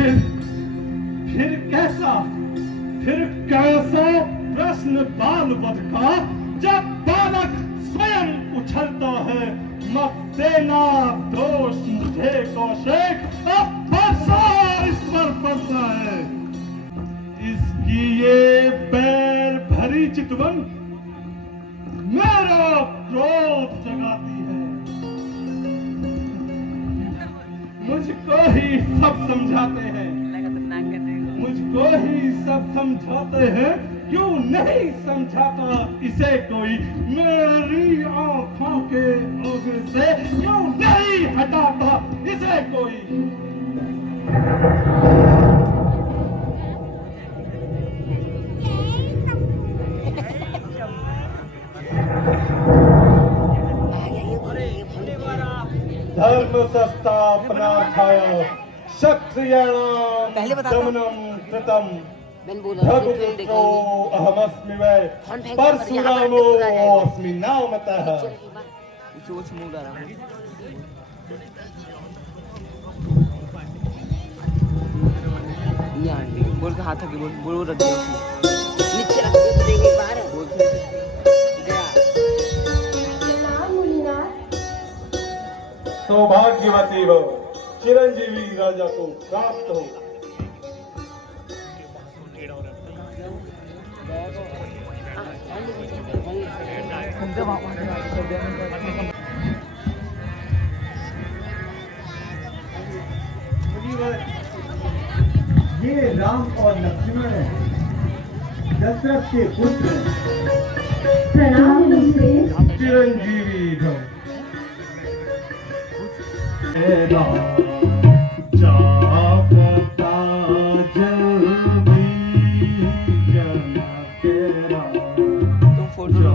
फिर फिर कैसा प्रश्न बाल वध का, जब बालक स्वयं उछलता है। मत देना दोष मुझे कौशिक, अब बरसा इस पर पड़ता है। इसकी ये बैर भरी चितवन मेरा क्रोध जगाती है। मुझको ही सब समझाते हैं, क्यों नहीं समझाता इसे कोई। मेरी आंखों के आगे से क्यों नहीं हटाता इसे कोई। धर्म संस्थापना छाया क्षत्रियाणां दमनं कृतं। भगवतो अहमस्मि वै परशुरामो अस्मि नामतः। बोल के हाथ बोल बोल रख दिया नीचे रख दे देंगे बाहर बोल सौभाग्यवती भव, चिरंजीवी राजा को प्राप्त हो। ये राम और लक्ष्मण है, दशरथ के पुत्र। चिरंजीवी भव। तुम फोटो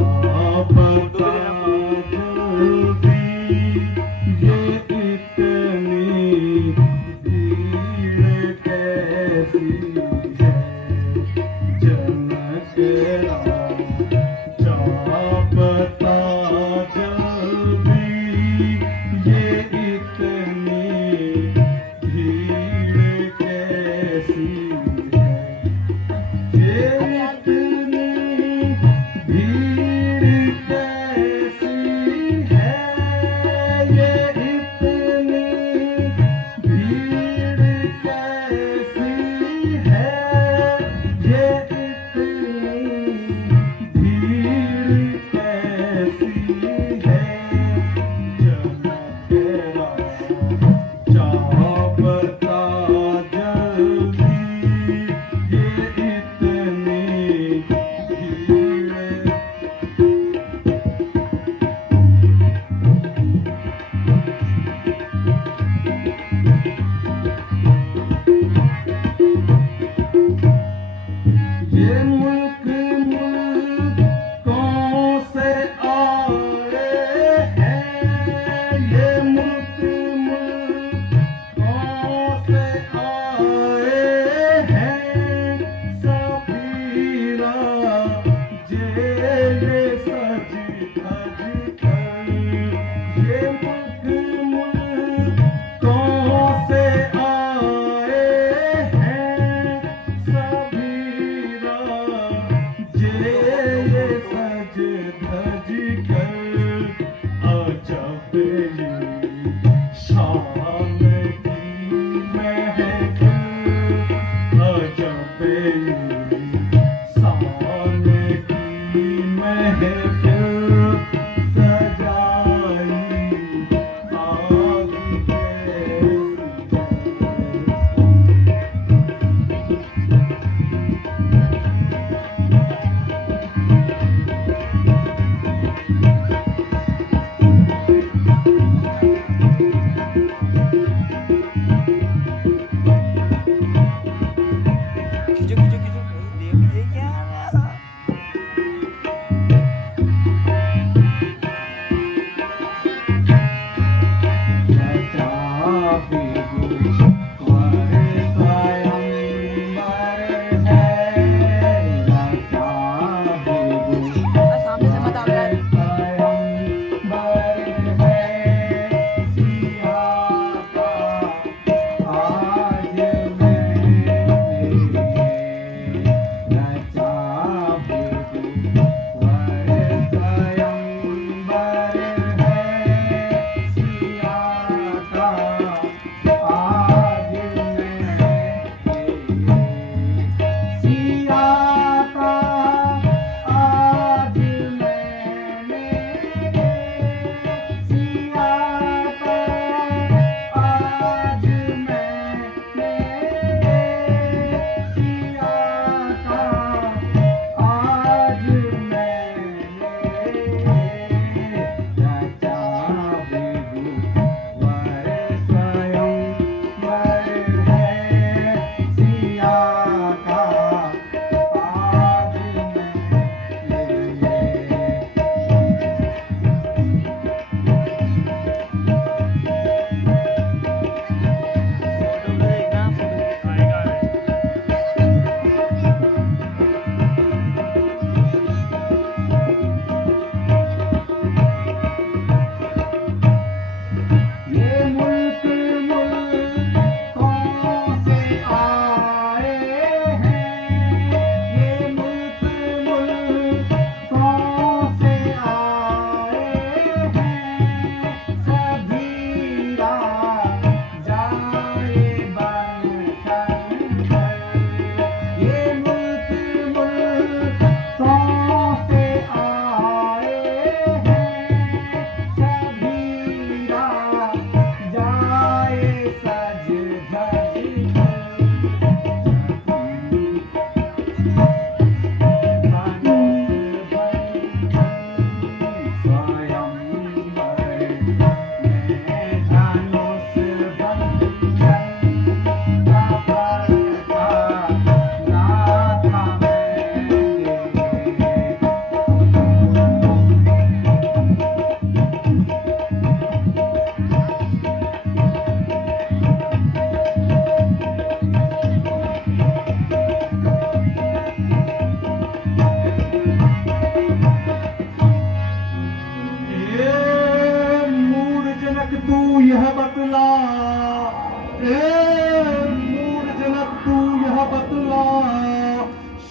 मूड जनक तू यह बतला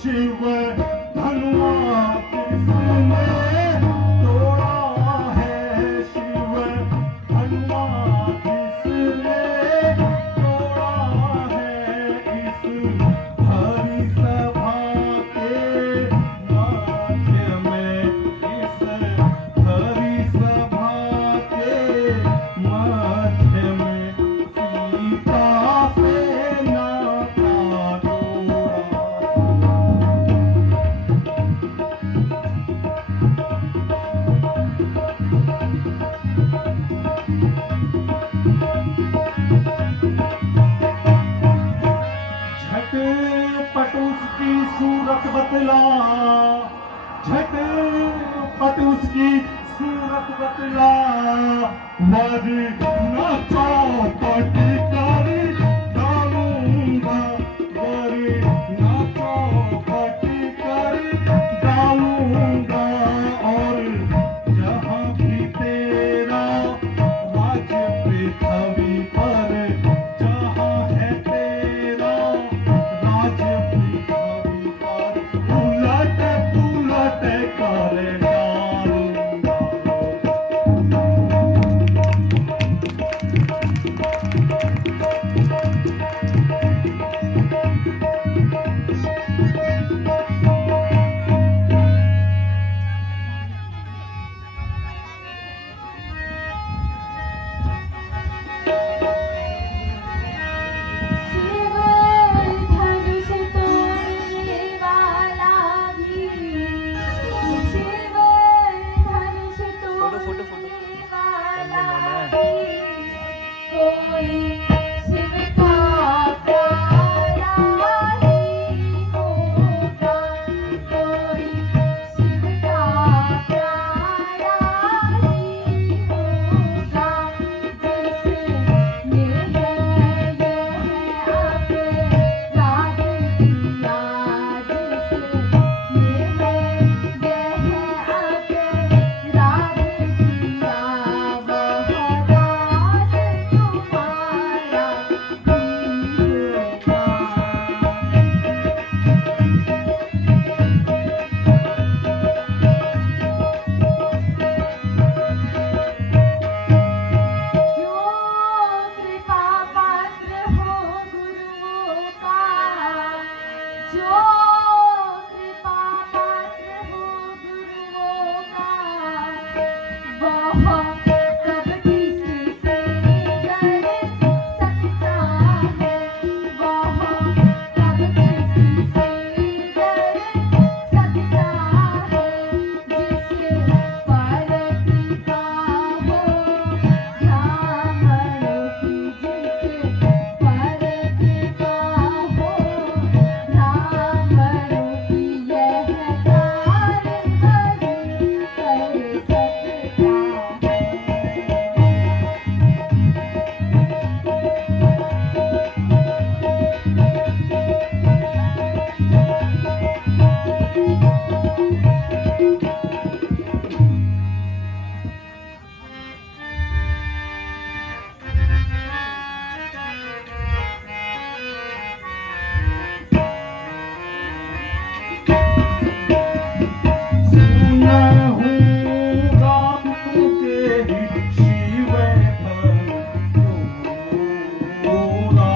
शिव धनुआ किसने तोड़ा है शिव धनुआ किसने तोड़ा है इस हरि सभा के मध्य में इस हरि सभा के मध्य में सीता से नाता जोड़ा झट पट उसकी सूरत बतला झट पट उसकी सूरत बतला वर न चौपट कर डालूंगा वर न चौपट कर डालूंगा और जहाँ भी तेरा राज पृथ्वी पर जहाँ है तेरा राज पृथ्वी पर उलट पुलट कर डालूंगा शिव धनुष तोड़ने वाला भी शिव धनुष फोटो। तोड़ने वाला नाम है। भी कोई शिव का प्यारा ही होगा कोई शिव का प्यारा ही होगा जिसने जो कृपा पात्र हो गुरुओं का जो कृपा पात्र हो गुरुओं का वह कब किससे डर सकता है वह कब किससे डर सकता है जिस पर कृपा हो ब्राह्मणों की जिस पर कृपा हो ब्राह्मणों की यह कार हरि कर सकता है सुना हूँ राम के ही शिव धनुरा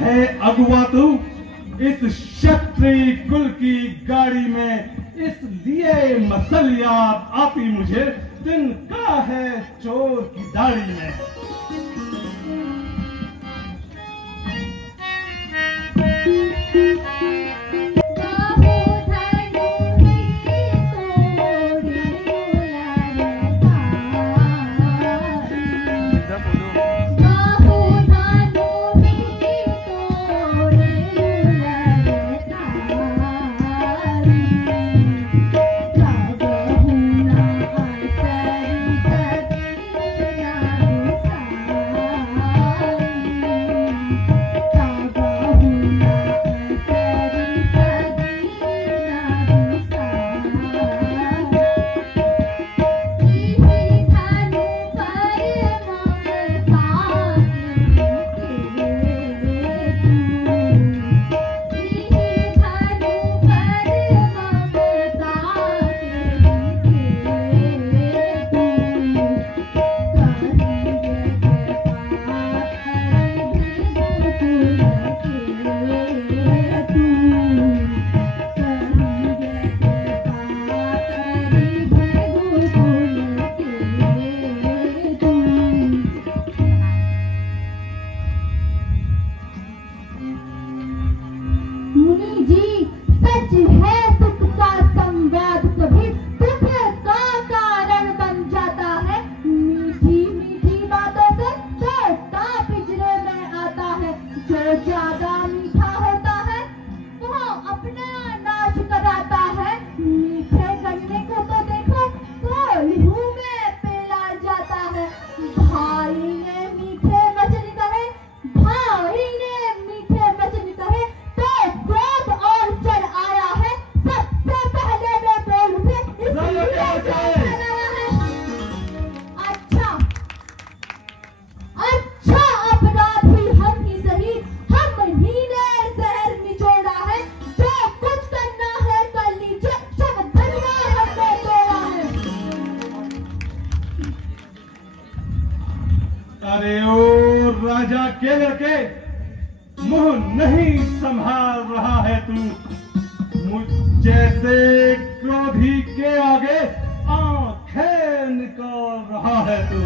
है अगुआ तू इस क्षत्रिय कुल की गाड़ी में, इसलिए मसलियात आती मुझे तिनका है चोर की दाढ़ी में। मुनि जी, सच है सुख का संवाद कभी दुख का कारण बन जाता है। मीठी मीठी बातों से तोता पिंजरे में आता है। जो ज्यादा मीठा होता है वो अपना नाश कराता है। मीठे गन्ने को तो देखो कोल्हू में पेला जाता है। भाई ने मीठे वचन कहे, भाई ने मीठे वचन कहे तो क्रोध और चढ़ आया है। सबसे पहले मैं बोल उठे इसलिए चढ़ाया है। अच्छा अच्छा, अपराधी हम ही सही, हम ही ने जहर निचोड़ा है। जो कुछ करना है कर लीजिए, सब धन्यवाद हमने तोड़ा है। अरे ओ राजा के लड़के, मुंह नहीं संभाल रहा है तू। मुझ जैसे क्रोधी के आगे आंखें निकाल रहा है तू।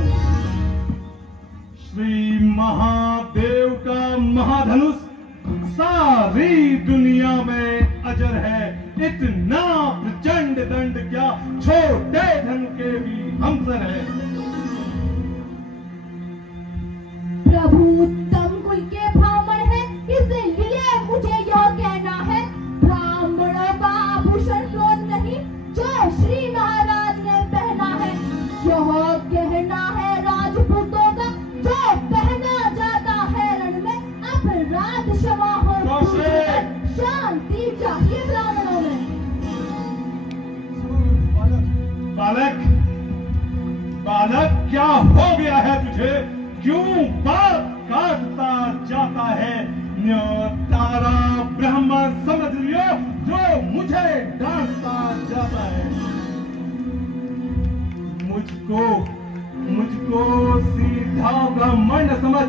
श्री महादेव का महाधनुष सारी दुनिया में अजर है। इतना प्रचंड दंड क्या छोटे धन के भी हमसर है। प्रभु उत्तम कुल के ब्राह्मण है, इसलिए मुझे यह कहना है। ब्राह्मणों का आभूषण क्रोध नहीं जो श्री महाराज ने पहना है। यह गहना है राजपूतों का जो पहना जाता है रण में। अपराध क्षमा हो, शांति चाहिए ब्राह्मणों में। बालक, बालक क्या हो गया है तुझे? क्यों बात काटता जाता है? तारा ब्रह्म समझ लियो जो मुझे डांटता जाता है। मुझको सीधा ब्राह्मण समझ,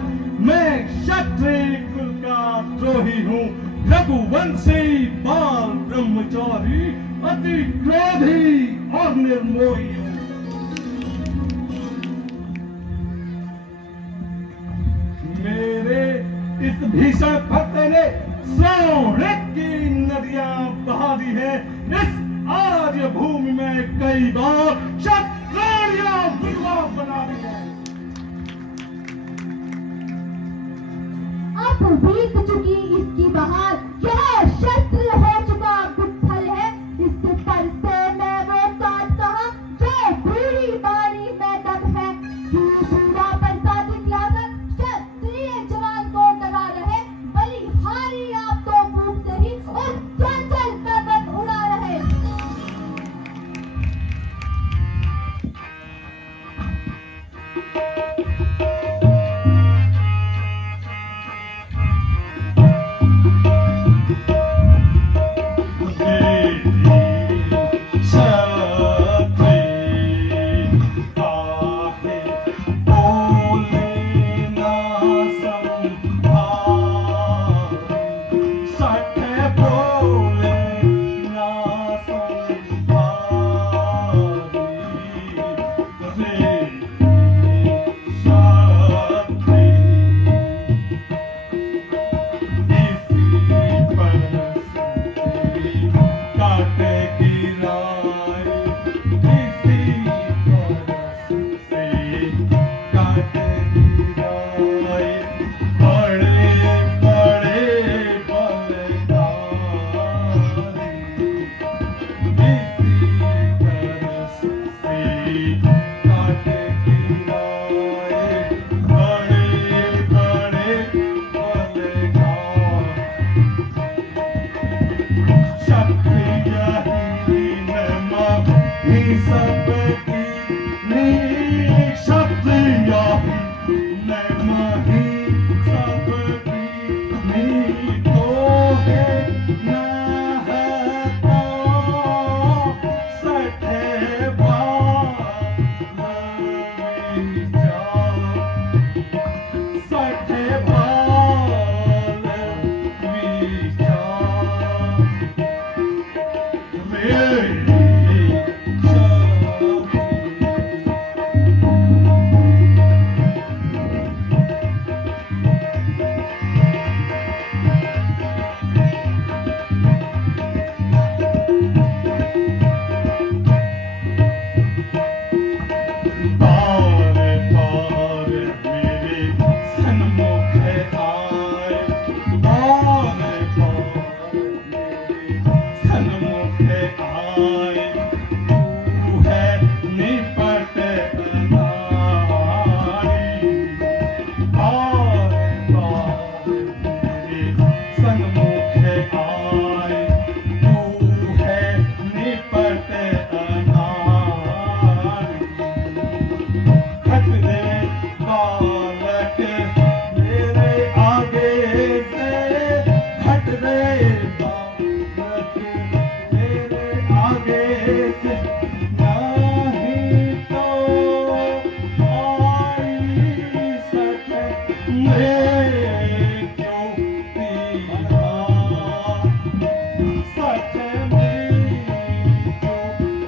मैं क्षत्रिय कुल का द्रोही हूँ। रघुवंशी बाल ब्रह्मचारी, अति क्रोधी और निर्मोही हूँ। मेरे इस भीषण भक्त ने सोने की नदियां बहा दी है। इस आर्य भूमि में कई बार क्षत्रियों विधवा बना दी है। अब बीत चुकी इसकी बहार, यह शस्त्र हो चुका गुत्थल है। इस पर से मैं वो काट कहा जो पूरी बारी में दब है। पूरा परसा दिखलाकर क्षत्रिय जवान को डरा रहे। बलिहारी आप तो कूदते ही और चंचल पर्वत उड़ा रहे। आए तू है निपट अनाड़ी बार बार तेरे सन्मुख आए तू है निपट अनाड़ी हट दे बालक मेरे आगे से हट दे बालक मेरे आगे से नहीं तो आई सके मैं क्यों पीहा सच में क्यों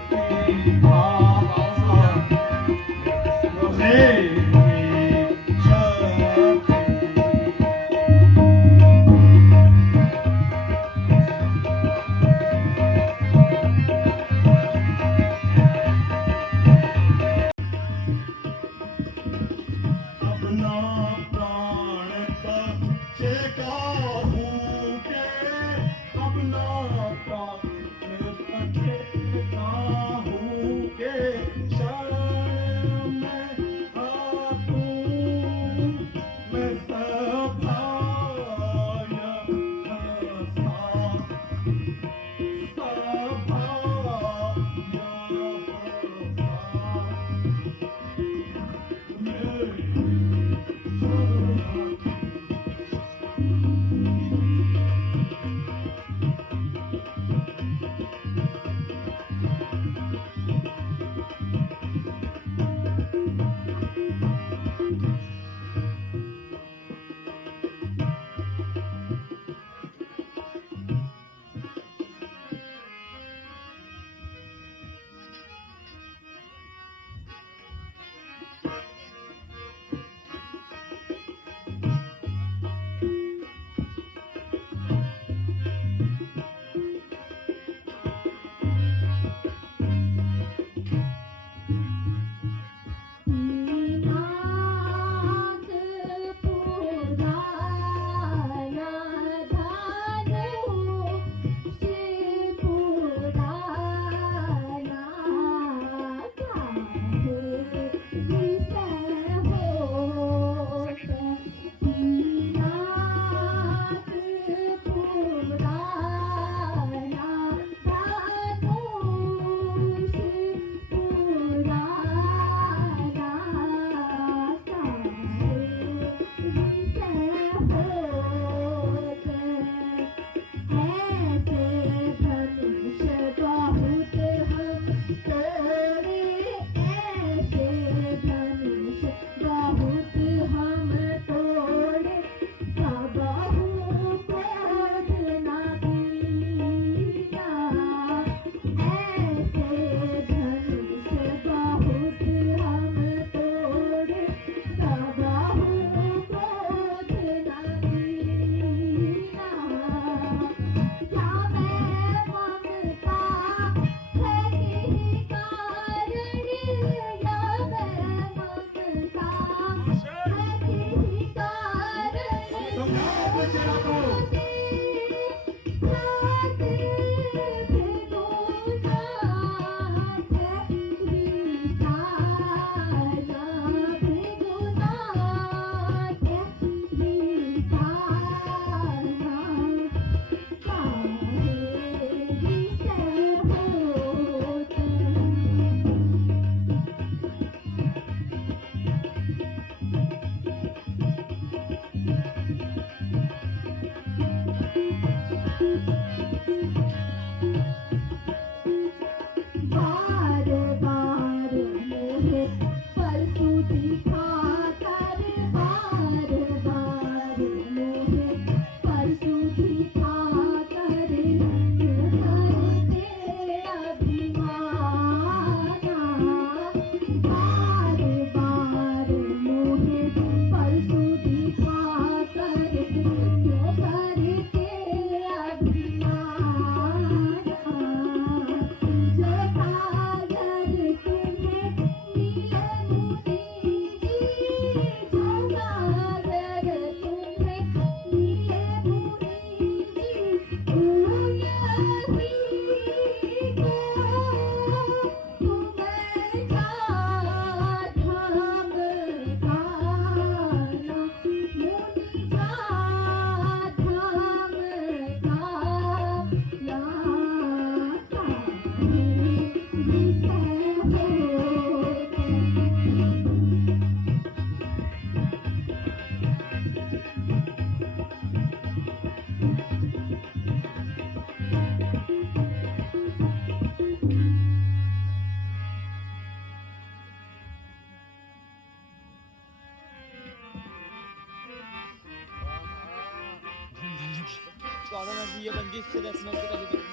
से दर्शन करा लीजिए।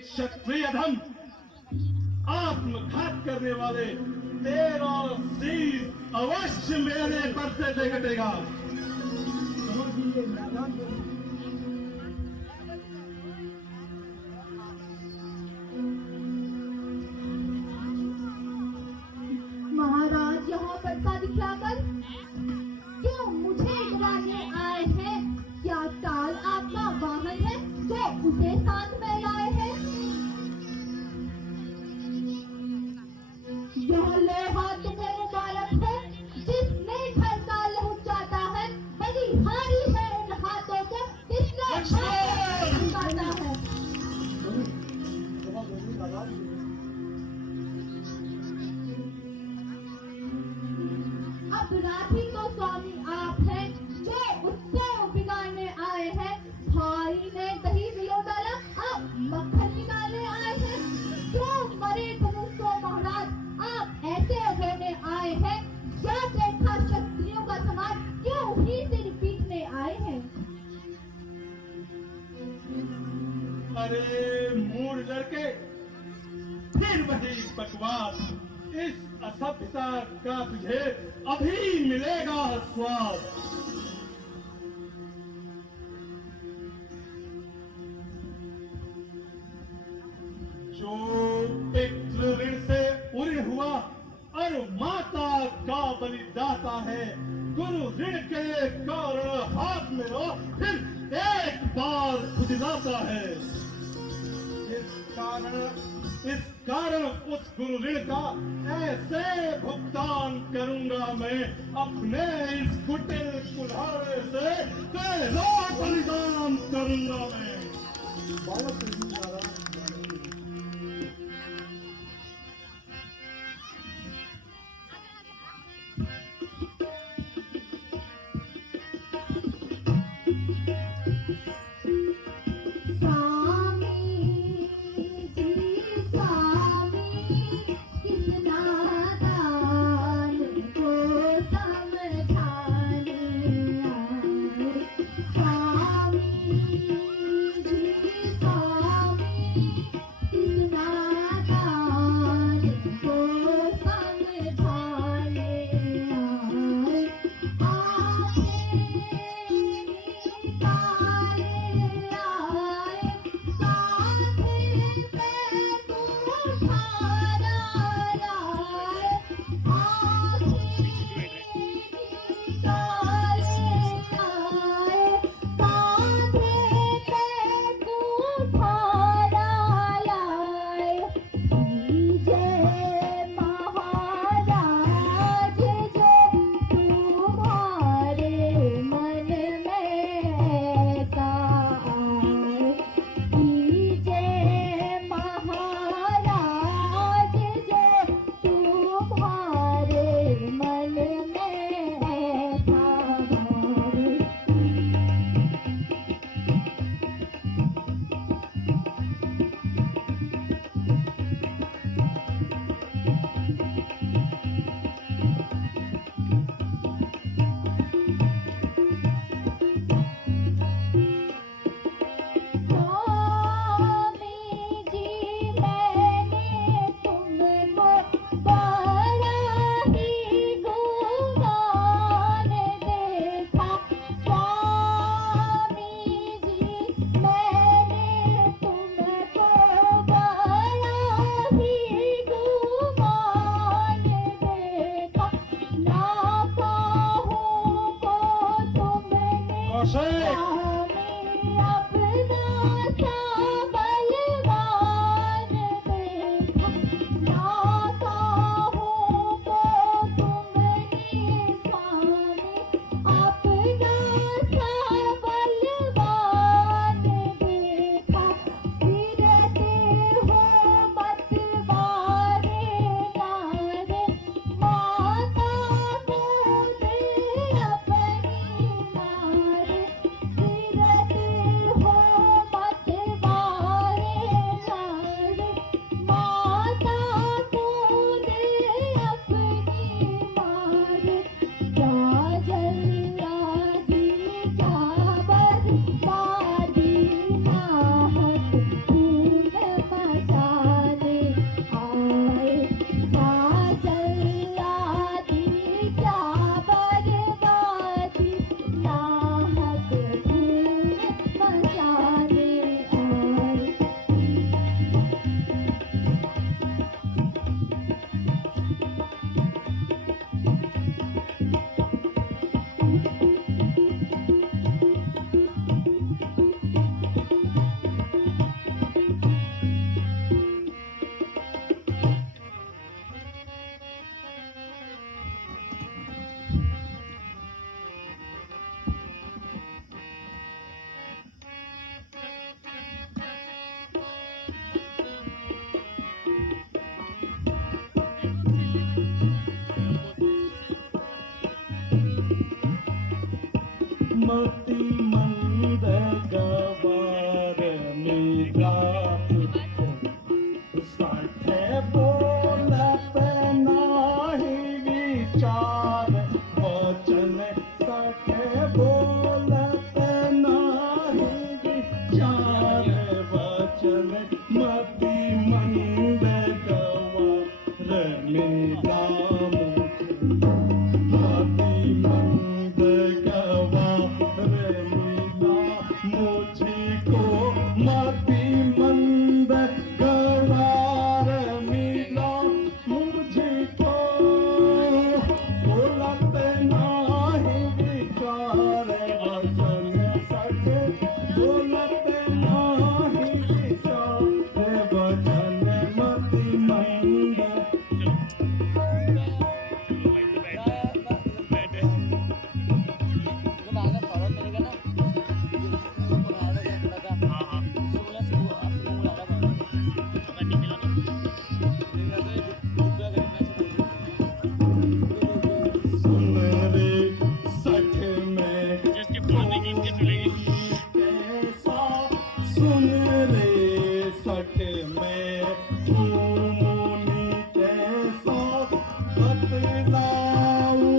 क्षत्रिय धन आत्मघात करने वाले तेरा शीश अवश्य मेरे पर्दे से कटेगा। समझ लीजिए मैदान में महाराज यहाँ पर सा दिखलाकर क्यों मुझे डराने आए हैं? क्या काल आपका वाहन है जो उसे साथ में लाए हैं? यह लोहा तुम्हें मुबारक है जिसने घर का लहू चाहता है, बलिहारी है इन हाथों को जिसने काटा है। बहुत जरूरी आवाज अपराधी तो स्वामी आप हैं जो उत्सव बिगाड़ने आए हैं। भाई ने दही बिलो डाला, आप मक्खन निकालने आए हैं। क्यों मरे धनुष को महाराज आप ऐसे होने आए हैं? क्या देखा क्षत्रियों का समाज, क्यों ही सिर पीटने आए हैं? अरे मूढ़ लड़के, फिर वही बकवास। इस असभ्यता का तुझे अभी मिलेगा स्वाद। जो पितृ ऋण से उड़े हुआ और माता का बलिदाता है, गुरु ऋण के कारण हाथ में लो फिर एक बार खुदिलाता है। इस कारण उस गुरु ऋण का ऐसे भुगतान करूंगा मैं अपने इस कुटिल कुल्हाड़े से, तेरा बलिदान करूंगा मैं। बालक नहीं महाराज स्वामी जी मति मंद गवार मेरा सठे बोलत नाही विचार वचन सठे बोलत नाही विचार वचन मति मंद गवार मेरा मति मंद गवार मिला मुझको मति मंद गवार मिला मुझको बोलत नाही विचार वचन सठे बोलत नाही विचार वचन मति मंद सुन रे सठ में कैसा सुन रे सठ में मुनि कैसा बतलाऊं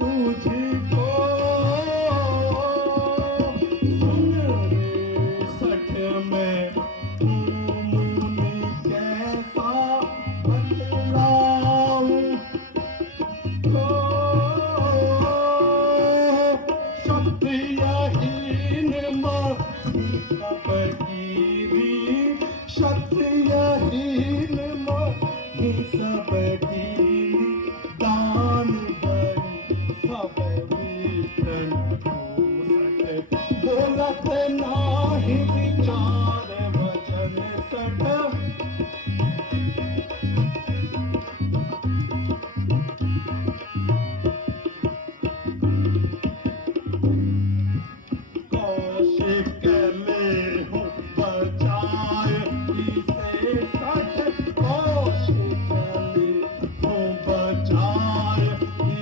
तुझको सुन रे सठ में मुनि कैसा बतलाऊं सत्यहीन मही सबकीरी सत्यहीन मही सबकीरी दान गई सब वितन सठ बोलत नाही विचार वचन सठ कौशिक ले हूँ बचाए इसे सठ कौशिक ले हूँ बचाए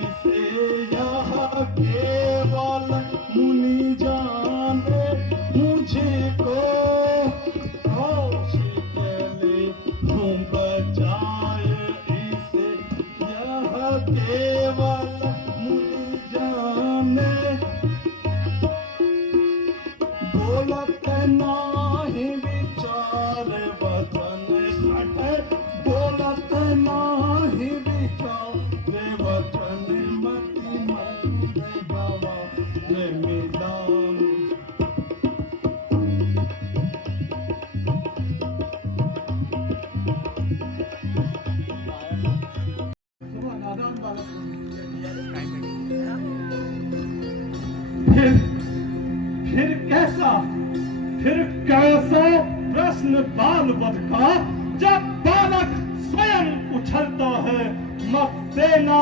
इसे यह केवल मुनि जाने मुझको कौशिक ले हूँ बचाए इसे यह केवल मुनि जाने बोलत नाही विचार वचन सठ बोलत नाही विचार वचन मति मंद गवार मिला फिर कैसा प्रश्न बाल वध का जब बालक स्वयं उछलता है मत देना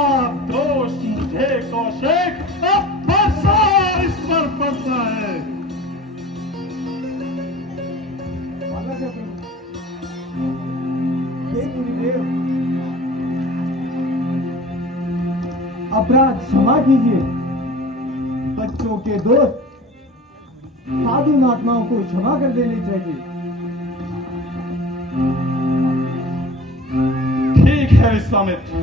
दोष मुझे कौशिक अब बरसा इस पर पड़ता है अपराध क्षमा कीजिए। बच्चों के दोस्त साधु महात्माओं को क्षमा कर देनी चाहिए। ठीक है विश्वामित्र,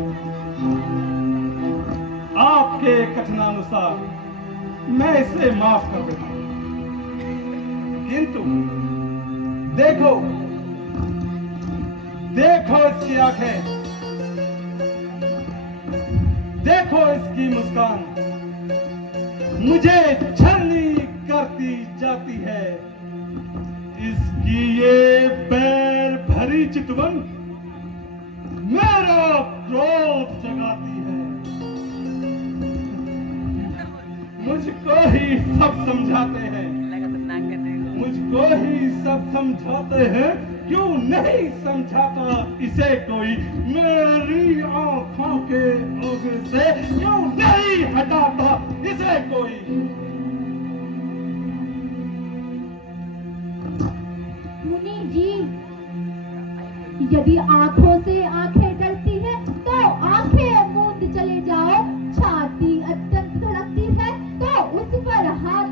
आपके कथनानुसार मैं इसे माफ कर देता हूं, किंतु देखो देखो इसकी आंखें, देखो इसकी मुस्कान मुझे छलनी करती जाती है। इसकी ये बैर भरी चितवन मेरा क्रोध जगाती है। मुझको ही सब समझाते हैं, मुझको ही सब समझाते हैं, क्यों नहीं समझाता इसे कोई? मेरी आंखों के आगे से क्यों नहीं हटाता इसे कोई? मुनि जी, यदि आंखों से आंखें डरती हैं, तो आंखें मूंद चले जाओ। छाती अत्यंत धड़कती है, तो उस पर हाथ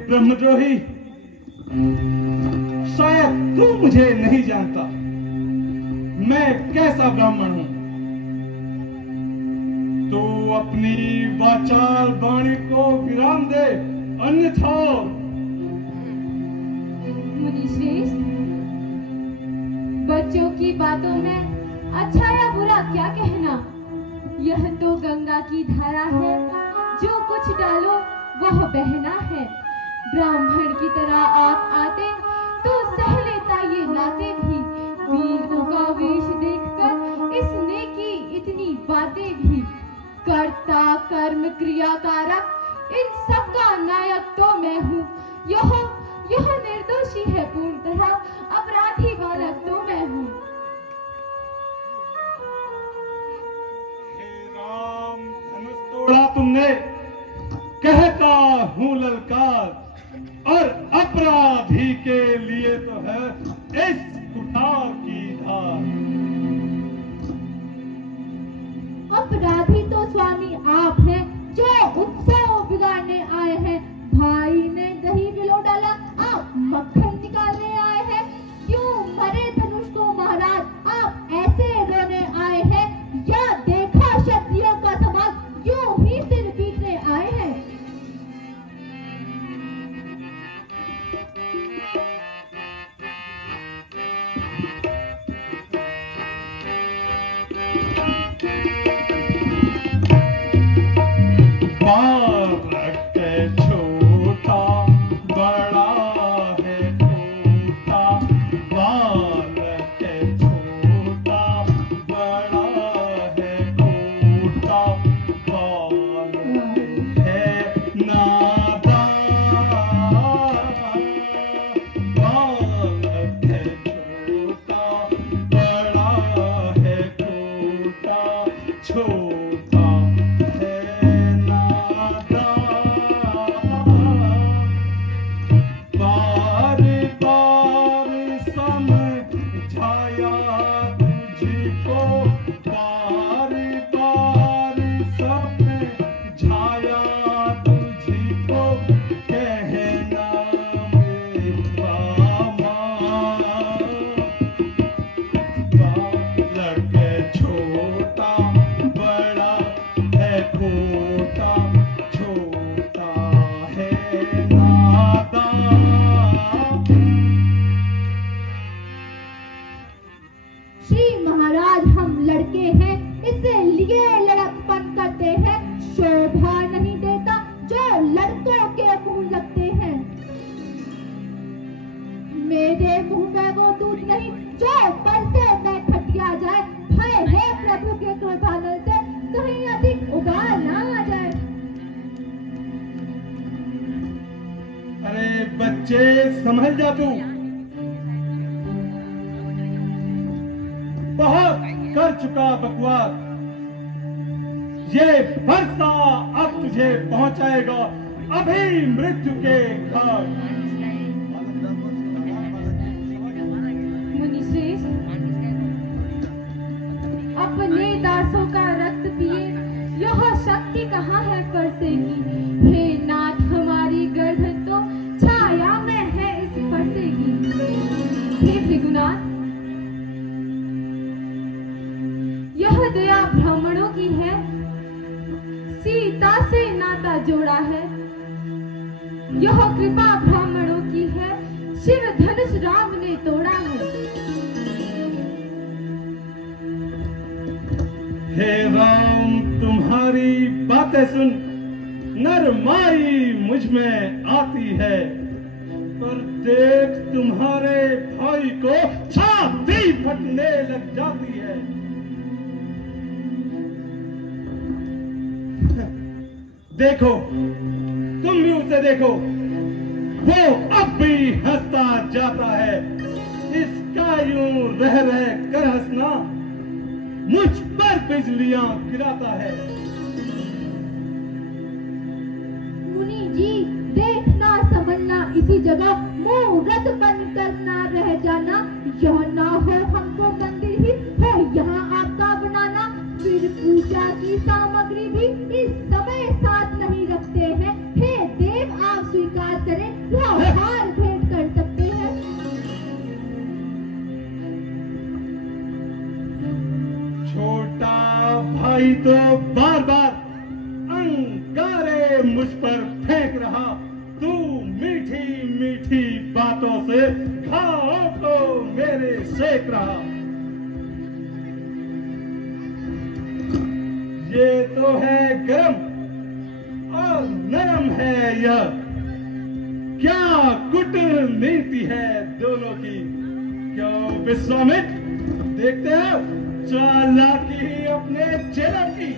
ब्रह्मद्रोही, शायद तू मुझे नहीं जानता, मैं कैसा ब्राह्मण हूं। तो अपनी वाचाल वाणी को विराम दे, अन्यथा। मुनिश्रेष्ठ, बच्चों की बातों में अच्छा या बुरा क्या कहना, यह तो गंगा की धारा है, जो कुछ डालो वह बहना है। ब्राह्मण की तरह आप आते तो सह लेता ये लाते भी, वीरों का वेश देखकर इसने की इतनी बातें भी। कर्ता कर्म क्रिया कारक इन सब का नायक तो मैं हूँ, यह निर्दोषी है पूर्णतः, अपराधी बालक तो मैं हूँ। हे राम, धनुष तोड़ा तुमने, कहता हूँ ललकार, और अपराधी के लिए तो है इस कुठार की धार। अपराधी तो स्वामी आप हैं, जो उत्सव बिगाड़ने आए हैं। भाई ने दही बिलो डाला, आप मक्खन निकालने आए हैं। क्यों मरे धनुष को महाराज, आप ऐसे रोने आए हैं, या देखा क्षत्रियों का समाज यूं ही सिर पीटने आए हैं। बालक है छोटा, बड़ा है छोटा, बालक है छोटा, बड़ा है छोटा, बालक है नादान, बालक है छोटा, बड़ा है छोटा, छोटा बार बार समझाया तुझको, बार बार समझाया तुझको, कहना मेरा माँ। बालक है छोटा, बड़ा है खोटा, छोटा है नादान। श्री महाराज, हम लड़के हैं, इसलिए लड़कपन करते हैं। शोभा नहीं देता जो लड़कों के मुंह लगते हैं। मेरे मुंह में वो दूध नहीं जो बरसे में खटिया जाए। भय है प्रभु के क्रोधानल से, कहीं अधिक उबाल ना आ जाए। अरे बच्चे, संभल जा तू, बहुत कर चुका बकवास। ये वर्षा अब तुझे पहुंचाएगा अभी मृत्यु के घाट। मुनिश्रेष्ठ, अपने दासों का रक्त पिए, यह शक्ति कहाँ है फरसे की। हे नाथ, हमारी गर्दन तो छाया में है इस फरसे की। हे भृगुनाथ, यह दया ब्राह्मणों की है, सीता से नाता जोड़ा है। यह कृपा ब्राह्मणों की है, शिव धनुष राम ने तोड़ा है। हे राम, तुम्हारी बातें सुन नरमाई मुझ में आती है, पर देख तुम्हारे भाई को छाती फटने लग जाती है। देखो, तुम भी उसे देखो, वो अब भी हंसता जाता है। इसका यूं रह रह कर हंसना मुझ पर बिजलियां गिराता है। मुनि जी, देखना समझना इसी जगह, मूर्त बनकर ना रह जाना। यह ना हो हमको मंदिर ही हो यहाँ आपका बनाना। फिर पूजा की सामग्री भी इस समय साथ नहीं रखते हैं। हे देव, आप स्वीकार बात करें या हार भेंट कर सकते हैं। छोटा भाई तो बार बार अंगारे मुझ पर फेंक रहा, तू मीठी मीठी बातों से घाव को मेरे सेक रहा। ये तो है गरम और नरम है यह, क्या कूटनीति है दोनों की। क्यों विश्वामित्र, देखते हो चालाकी अपने चेलों की।